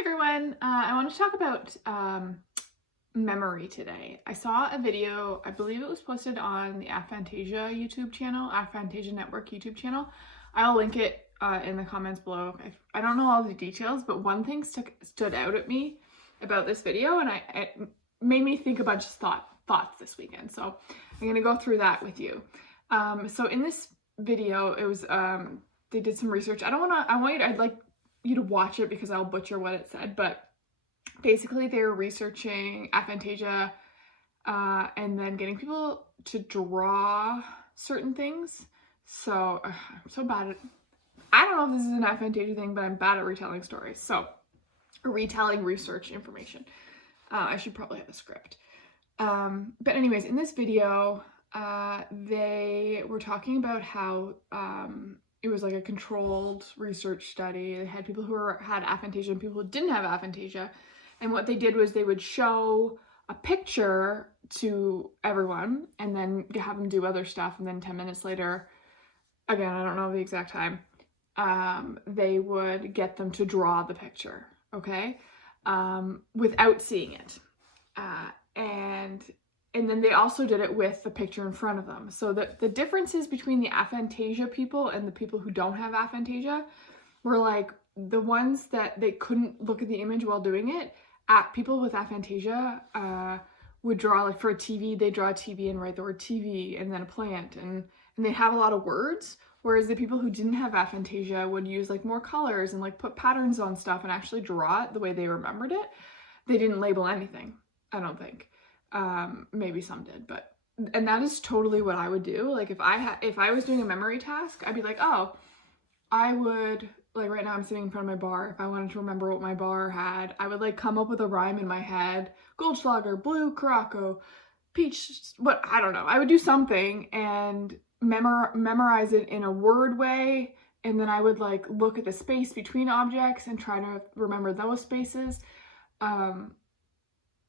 everyone. I want to talk about memory today. I saw a video, I believe it was posted on the Aphantasia YouTube channel, Aphantasia Network YouTube channel. I'll link it in the comments below. I don't know all the details, but one thing stood out at me about this video, and it made me think a bunch of thoughts this weekend. So I'm going to go through that with you. So in this video, it was they did some research. I'd like you to watch it because I'll butcher what it said, but basically they were researching aphantasia and then getting people to draw certain things. So I'm so bad at, I don't know if this is an aphantasia thing, but I'm bad at retelling stories. So retelling research information. I should probably have a script. But anyways, in this video, they were talking about how it was like a controlled research study. They had people who had aphantasia and people who didn't have aphantasia. And what they did was they would show a picture to everyone and then have them do other stuff. And then 10 minutes later, again, I don't know the exact time, they would get them to draw the picture, okay? Without seeing it. And then they also did it with the picture in front of them. So the differences between the aphantasia people and the people who don't have aphantasia were like the ones that they couldn't look at the image while doing it. People with aphantasia would draw, like for a TV, they draw a TV and write the word TV and then a plant, and they have a lot of words. Whereas the people who didn't have aphantasia would use like more colors and like put patterns on stuff and actually draw it the way they remembered it. They didn't label anything, I don't think. Maybe some did, and that is totally what I would do. Like if I was doing a memory task, I'd be like, oh, I would, like right now I'm sitting in front of my bar. If I wanted to remember what my bar had, I would like come up with a rhyme in my head. Goldschlager, blue, Caraco, peach, what, I don't know. I would do something and memorize it in a word way. And then I would like look at the space between objects and try to remember those spaces.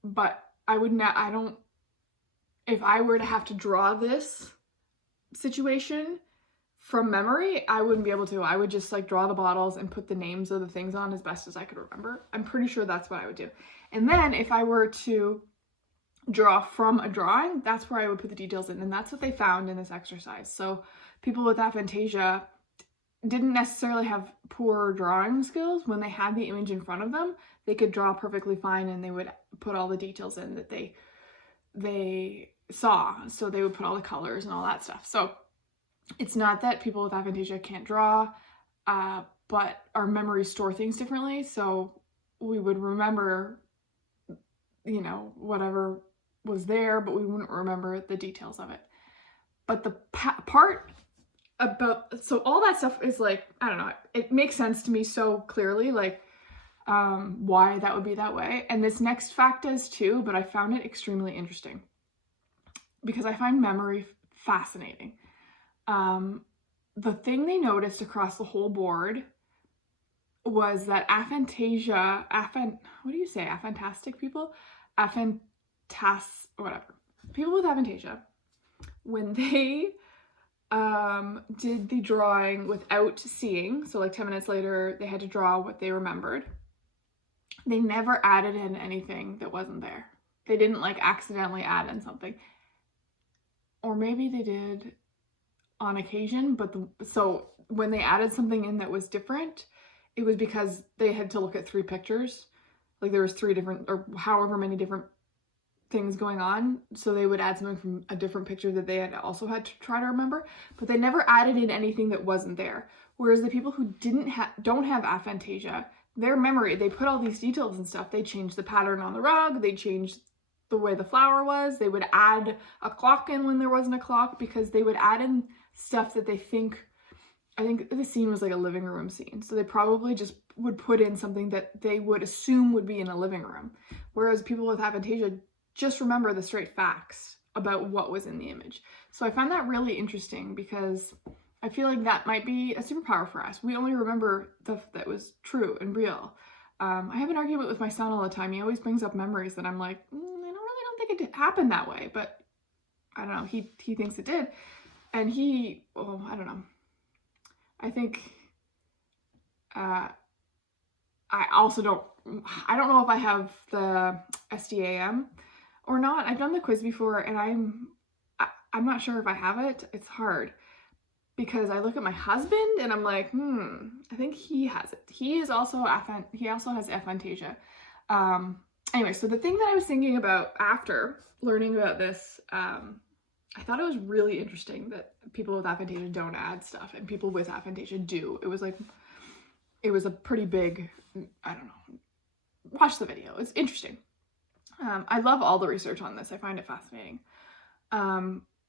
But if I were to have to draw this situation from memory, I wouldn't be able to. I would just like draw the bottles and put the names of the things on as best as I could remember. I'm pretty sure that's what I would do. And then if I were to draw from a drawing, that's where I would put the details in. And that's what they found in this exercise. So people with aphantasia didn't necessarily have poor drawing skills. When they had the image in front of them, they could draw perfectly fine and they would put all the details in that they saw. So they would put all the colors and all that stuff. So it's not that people with aphantasia can't draw, but our memories store things differently. So we would remember, you know, whatever was there, but we wouldn't remember the details of it. But the part about, so all that stuff is like, I don't know, it makes sense to me so clearly, like why that would be that way. And this next fact does too, but I found it extremely interesting because I find memory fascinating. The thing they noticed across the whole board was that aphantasia, what do you say, aphantastic people? Whatever. People with aphantasia, when they did the drawing without seeing, so like 10 minutes later they had to draw what they remembered, they never added in anything that wasn't there. They didn't like accidentally add in something. Or maybe they did on occasion, but so when they added something in that was different, it was because they had to look at 3 pictures. Like there was 3 different, or however many different things going on, so they would add something from a different picture that they had also had to try to remember, but they never added in anything that wasn't there. Whereas the people who don't have aphantasia, their memory, they put all these details and stuff. They changed the pattern on the rug, they changed the way the flower was, they would add a clock in when there wasn't a clock, because they would add in stuff that I think the scene was like a living room scene, so they probably just would put in something that they would assume would be in a living room. Whereas people with aphantasia just remember the straight facts about what was in the image. So I found that really interesting because I feel like that might be a superpower for us. We only remember stuff that was true and real. I have an argument with my son all the time. He always brings up memories that I'm like, I don't think it happened that way, but I don't know, he thinks it did. And I don't know. I think I also don't I don't know if I have the SDAM or not. I've done the quiz before, and I'm not sure if I have it. It's hard because I look at my husband and I'm like, I think he has it. He also has aphantasia. Anyway, so the thing that I was thinking about after learning about this, I thought it was really interesting that people with aphantasia don't add stuff and people with aphantasia do. It was a pretty big, I don't know, watch the video. It's interesting. I love all the research on this. I find it fascinating.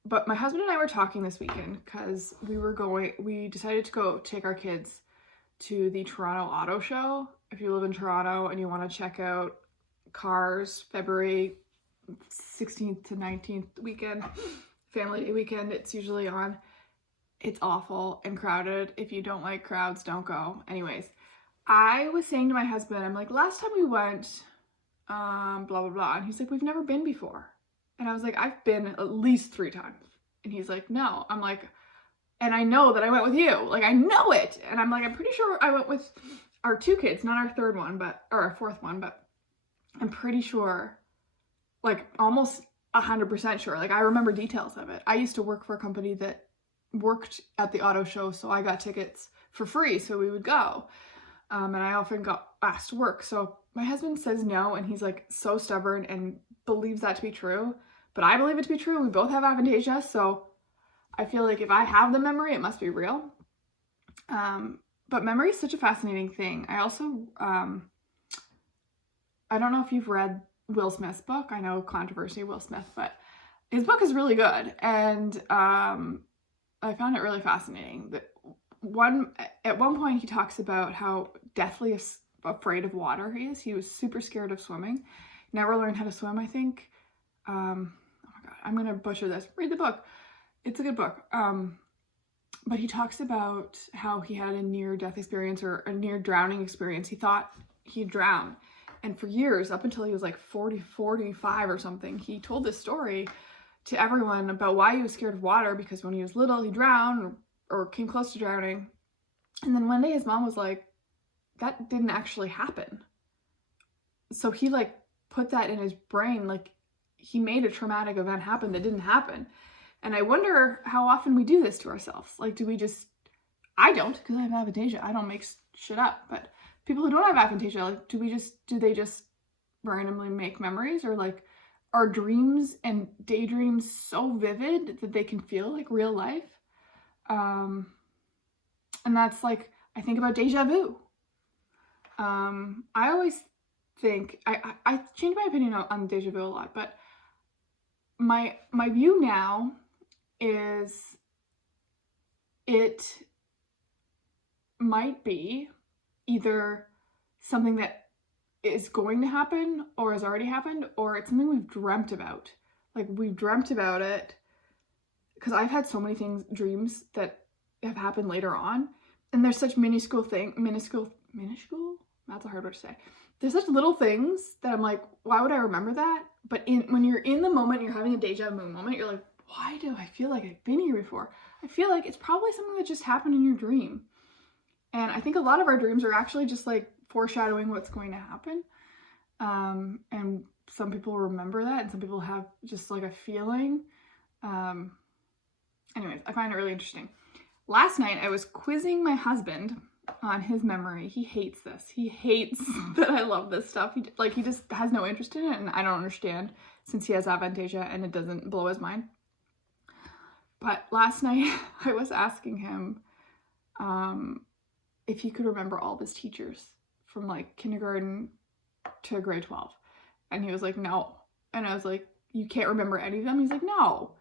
But my husband and I were talking this weekend because we decided to go take our kids to the Toronto Auto Show. If you live in Toronto and you want to check out cars, February 16th to 19th weekend, family day weekend, it's usually on. It's awful and crowded. If you don't like crowds, don't go. Anyways, I was saying to my husband, I'm like, last time we went, blah, blah, blah. And he's like, we've never been before. And I was like, I've been at least 3 times. And he's like, no. I'm like, and I know that I went with you. Like, I know it. And I'm like, I'm pretty sure I went with our 2 kids, not our 3rd one, or our 4th one, but I'm pretty sure, like almost 100% sure. Like, I remember details of it. I used to work for a company that worked at the auto show, so I got tickets for free, so we would go. And I often got asked to work. So my husband says no, and he's like so stubborn and believes that to be true. But I believe it to be true. We both have aphantasia, so I feel like if I have the memory, it must be real. But memory is such a fascinating thing. I also, I don't know if you've read Will Smith's book. I know controversy, Will Smith, but his book is really good. And I found it really fascinating. At one point he talks about how deathly afraid of water he is. He was super scared of swimming. Never learned how to swim, I think. Oh my God, I'm gonna butcher this. Read the book. It's a good book. But he talks about how he had a near-death experience or a near-drowning experience. He thought he'd drown. And for years, up until he was like 45 or something, he told this story to everyone about why he was scared of water, because when he was little, he drowned or came close to drowning. And then one day his mom was like, that didn't actually happen. So he like put that in his brain, like he made a traumatic event happen that didn't happen. And I wonder how often we do this to ourselves. Like, I don't, because I have aphantasia. I don't make shit up. But people who don't have aphantasia, like, do they just randomly make memories? Or like, are dreams and daydreams so vivid that they can feel like real life? And that's like, I think about deja vu. I always think, I change my opinion on deja vu a lot, but my view now is it might be either something that is going to happen or has already happened, or it's something we've dreamt about. Like, we've dreamt about it, because I've had so many dreams that have happened later on, and there's such minuscule, that's a hard word to say. There's such little things that I'm like, why would I remember that? But when you're in the moment, you're having a deja vu moment, you're like, why do I feel like I've been here before? I feel like it's probably something that just happened in your dream. And I think a lot of our dreams are actually just like foreshadowing what's going to happen. And some people remember that, and some people have just like a feeling. Anyways, I find it really interesting. Last night I was quizzing my husband on his memory. He hates this. He hates that I love this stuff. He just has no interest in it, and I don't understand, since he has aphantasia and it doesn't blow his mind. But last night I was asking him if he could remember all of his teachers from like kindergarten to grade 12. And he was like, no. And I was like, you can't remember any of them? He's like, no.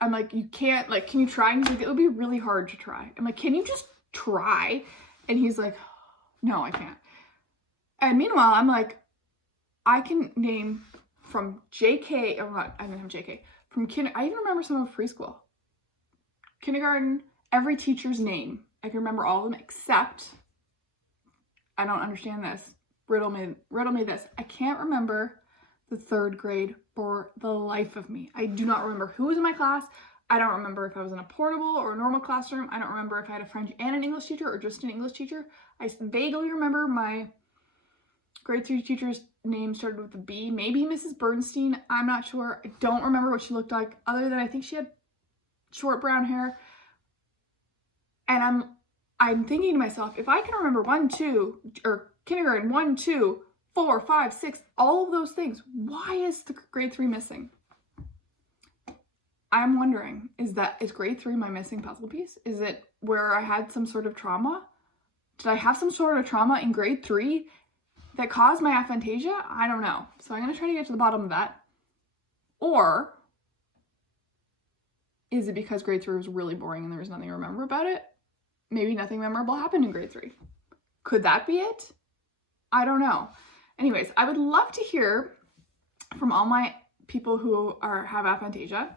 I'm like, you can't, like, can you try? And he's like, it would be really hard to try. I'm like, can you just try? And he's like, no, I can't. And meanwhile, I'm like, I can name from JK, or not, I didn't have JK, from I even remember some of preschool. Kindergarten, every teacher's name. I can remember all of them, except, I don't understand this. Riddle me this. I can't remember the 3rd grade for the life of me. I do not remember who was in my class. I don't remember if I was in a portable or a normal classroom. I don't remember if I had a French and an English teacher or just an English teacher. I vaguely remember my grade 3 teacher's name started with a B. Maybe Mrs. Bernstein. I'm not sure. I don't remember what she looked like, other than I think she had short brown hair. And I'm thinking to myself, if I can remember 1, 2, or kindergarten 1, 2, 4, 5, 6, all of those things, why is the grade 3 missing? I'm wondering, is grade 3 my missing puzzle piece? Is it where I had some sort of trauma? Did I have some sort of trauma in grade 3 that caused my aphantasia? I don't know. So I'm going to try to get to the bottom of that. Or is it because grade 3 was really boring and there was nothing to remember about it? Maybe nothing memorable happened in grade 3. Could that be it? I don't know. Anyways, I would love to hear from all my people who have aphantasia.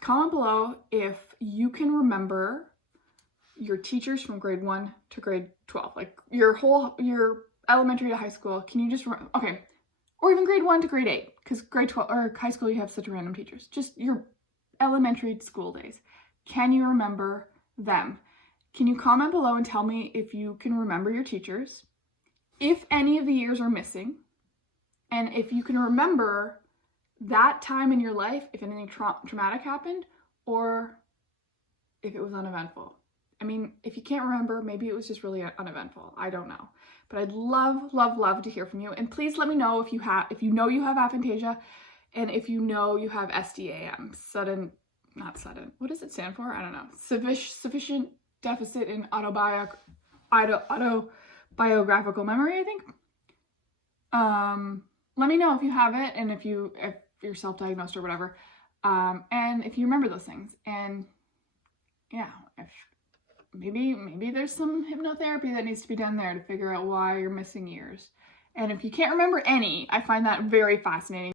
Comment below if you can remember your teachers from grade 1 to grade 12, like your elementary to high school. Can you just, okay, or even grade 1 to grade 8, because grade 12 or high school you have such random teachers. Just your elementary school days. Can you remember them? Can you comment below and tell me if you can remember your teachers, if any of the years are missing, and if you can remember that time in your life, if anything traumatic happened, or if it was uneventful. I mean, if you can't remember, maybe it was just really uneventful. I don't know. But I'd love, love, love to hear from you. And please let me know if you know you have aphantasia, and if you know you have SDAM, what does it stand for? I don't know. Sufficient deficit in autobiographical memory, I think. Let me know if you have it, and if you're self-diagnosed or whatever, and if you remember those things. And yeah, if maybe there's some hypnotherapy that needs to be done there to figure out why you're missing years. And if you can't remember any, I find that very fascinating.